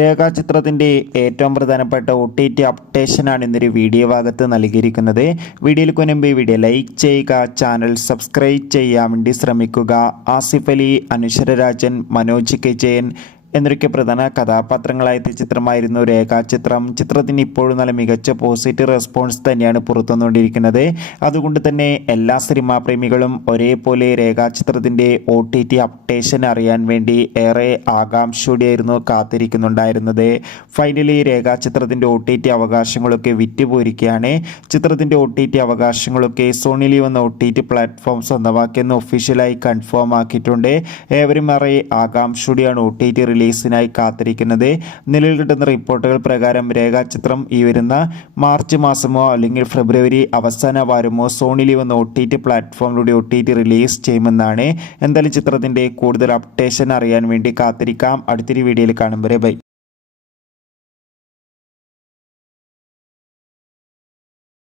രേഖാചിത്രത്തിൻ്റെ ഏറ്റവും പ്രധാനപ്പെട്ട OTT അപ്ഡേഷനാണ് ഇന്നൊരു വീഡിയോ ഭാഗത്ത് നൽകിയിരിക്കുന്നത്. വീഡിയോയിൽ മുൻപ് വീഡിയോ ലൈക്ക് ചെയ്യുക, ചാനൽ സബ്സ്ക്രൈബ് ചെയ്യാൻ വേണ്ടി ശ്രമിക്കുക. ആസിഫ് അലി, അനശ്വര രാജൻ, മനോജ് കെ ജയൻ എന്നൊക്കെ പ്രധാന കഥാപാത്രങ്ങളായ ചിത്രമായിരുന്നു രേഖാചിത്രം. ചിത്രത്തിന് ഇപ്പോഴും നല്ല മികച്ച പോസിറ്റീവ് റെസ്പോൺസ് തന്നെയാണ് പുറത്തുവന്നുകൊണ്ടിരിക്കുന്നത്. അതുകൊണ്ട് തന്നെ എല്ലാ സിനിമാ പ്രേമികളും ഒരേപോലെ രേഖാചിത്രത്തിൻ്റെ OTT അപ്ഡേഷൻ അറിയാൻ വേണ്ടി ഏറെ ആകാംക്ഷയോടെയായിരുന്നു കാത്തിരിക്കുന്നുണ്ടായിരുന്നത്. Finally രേഖാചിത്രത്തിൻ്റെ OTT അവകാശങ്ങളൊക്കെ വിറ്റുപോയിരിക്കുകയാണ്. ചിത്രത്തിൻ്റെ OTT അവകാശങ്ങളൊക്കെ സോണി ലീവ് എന്ന OTT പ്ലാറ്റ്ഫോം സ്വന്തമാക്കിയെന്ന് ഒഫീഷ്യലായി കൺഫേം ആക്കിയിട്ടുണ്ട്. ഏവരും ഏറെ ആകാംക്ഷയോടെയാണ് OTT റിലീസിനായി കാത്തിരിക്കുന്നത്. നിലവിൽ കിട്ടുന്ന റിപ്പോർട്ടുകൾ പ്രകാരം രേഖാചിത്രം ഈ വരുന്ന മാർച്ച് മാസമോ അല്ലെങ്കിൽ ഫെബ്രുവരി അവസാന വാരമോ സോണി ലീവ് എന്ന OTT പ്ലാറ്റ്ഫോമിലൂടെ OTT റിലീസ് ചെയ്യുമെന്നാണ്. എന്തായാലും ചിത്രത്തിൻ്റെ കൂടുതൽ അപ്ഡേഷൻ അറിയാൻ വേണ്ടി കാത്തിരിക്കാം. അടുത്തൊരു വീഡിയോയിൽ കാണും വരെ ബൈ.